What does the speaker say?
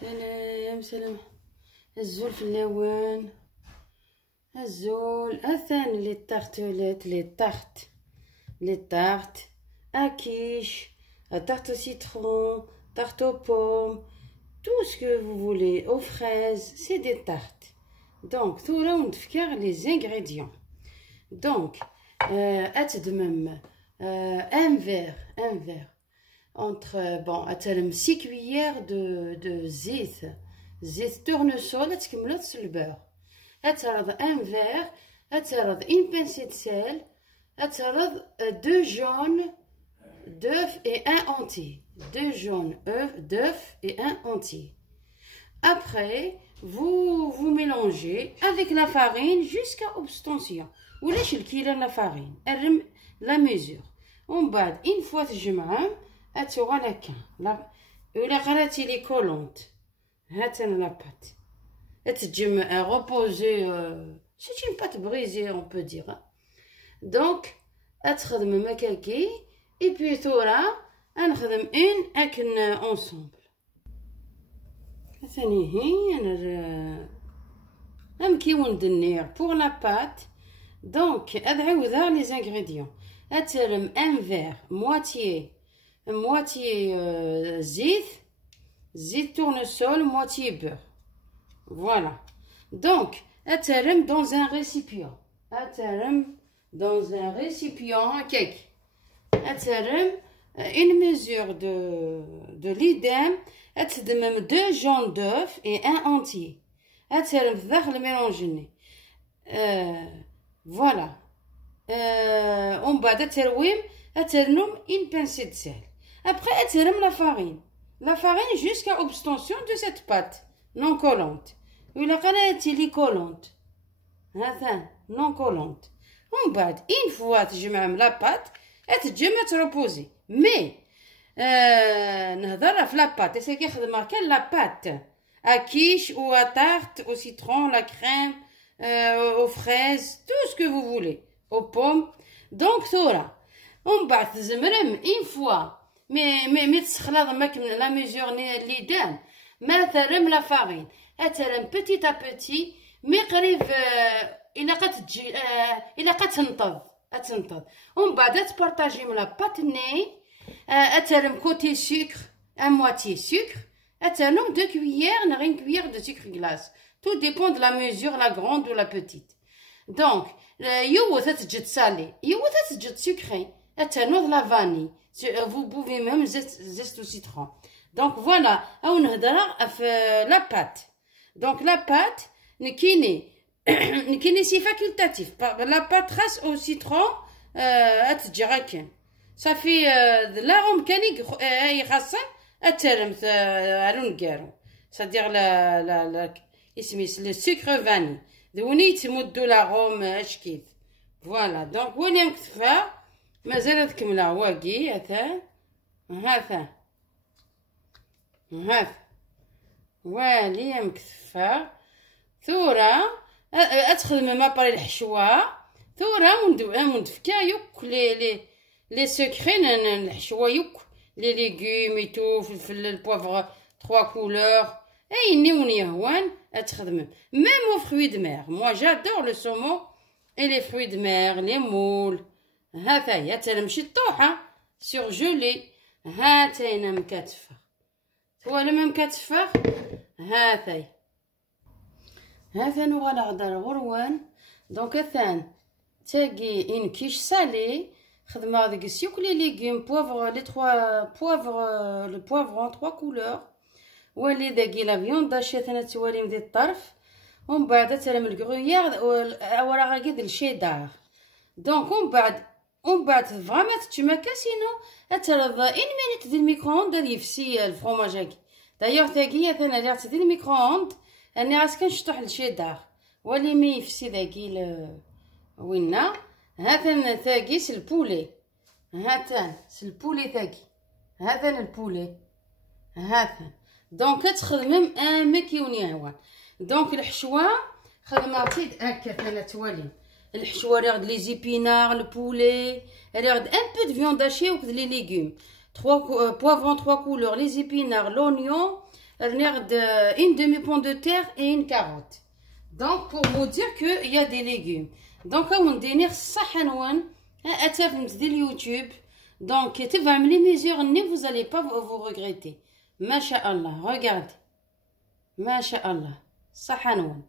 سلام سلام. الزول في اللوان، الزول الثاني لي طارتولات، لي طارت اكيش، tarte au citron, tarte aux pommes, tout ce que vous voulez, aux fraises, c'est des tartes. Donc tout là on faire les ingrédients. Donc de même un verre entre bon 6 cuillères de زيت tournesol تكملوا le beurre. Un verre, une pincée de sel, 2 jaunes d'œufs et un entier. 2 jaunes d'œufs et un entier. Après, vous mélangez avec la farine jusqu'à obtention. Ou les kilo la farine, la mesure. On bat une fois تجمعهم أتوغا لكان ولا غراتي لي كولونت هاتنا لا بات تجمع reposer. C'est une pâte brisée on peut dire. Donc أتخدم مكاكي et puis ثورا نخدم une أكن ensemble. ثاني هي أنا نكون دنير pour la pâte. Donc أدعوذا les ingrédients. أترم un verre moitié زيت tournesol, moitié beurre. Voilà. Donc أترم dans un récipient. كيك. أترم une mesure de l'idem. أتدمم 2 jaunes d'œufs et un entier. أترم في داخل ميلونجيني. Voilà. On va أترويم une pincée de sel. Après أترم la farine jusqu'à obtention de cette pâte non collante. ولا قناتي لي collante هذا non collante. On va une fois تجمع la pâte أتجمع تروبوزي. Mais نهضر في la pâte. C'est كيخدم كان la pâte à quiche ou à tarte au citron, la crème, aux fraises, tout ce que vous voulez, aux pommes. Donc ثورة on va تزمرم une fois mais تسخلاض ماك la mesure اللي دان ما ترم la farine. أترم petit à petit مي قريب إلا تنطض ومن بعد تبارطاجي من لا باتني. أترم côté sucre un moitié sucre. أترم 2 cuillères نغ une cuillère de sucre glace. Tout dépend de la mesure, la grande ou la petite. Donc يوث تجد salé يوث تجد sucré. أترم la vanille. Vous pouvez même zeste au citron. Donc voilà أو نهضر في la pâte. Donc la pâte نكيني c'est facultatif. La pâte race au citron أتجي غاكن صافي l'arôme كاني خاصة أترم علون كارو. c'est-à-dire la اسميس le sucre vanille دوني تمدو l'arôme أشكيت. Voilà. Donc وين مكتفى مازال تكملها واقي هذا والي مكتفى ثورة أتخدم مابري الحشوة ثورة وندفكا يوك لي سكرين الحشوة يوك لي ليغوم ايتو فلفل البوافغ 3 couleurs أي ونيهوان أتخدم même aux fruits de mer. Moi j'adore le saumon et les fruits de mer, les moules. هذا هي تلمشي الطوحة surgelé. هاتين مكتفة ولا ما مكتفة هذا نغلا غدار غروان. دونك الثان تاقي ان كيش سالي خدمة هذيك السيوك لي ليغوم بوافغ لي 3 بوافغ لو بوافغون 3 كولور ولي داقي لا فيوند داشيتنا تواليم دي الطرف ومن بعد ترم الكغويير ورا غاكيد الشيدار. دونك ومن بعد فريمون تتشمكا سينو اترض ان مينيت ديال الميكرووند يفسي الفرomage هاكي. دايوغ تاقي انا ريحت ديال الميكرووند اني راسك نشطح الشيدار ولي مي يفسي داكي وينا. هذا تاقي البولي البولي تاقي هذا البولي هذا. دونك تخدم مكيوني هوان. دونك الحشوه خدماتي هكا انا توالي الحشوه ريغد لي زيبينار البولي ريغد ان بو دو فيوند هاشي وكد لي ليغوم 3 poivrons 3 couleurs les épinards l'oignon regarde, une demi-pomme de terre et une carotte. Donc, pour vous dire qu'il y a des légumes. Donc, on va dire sahanouan, de YouTube. Donc, tu vas me les mesures, vous n'allez pas vous regretter. Masha'Allah, regarde. Masha'Allah, sahanouan.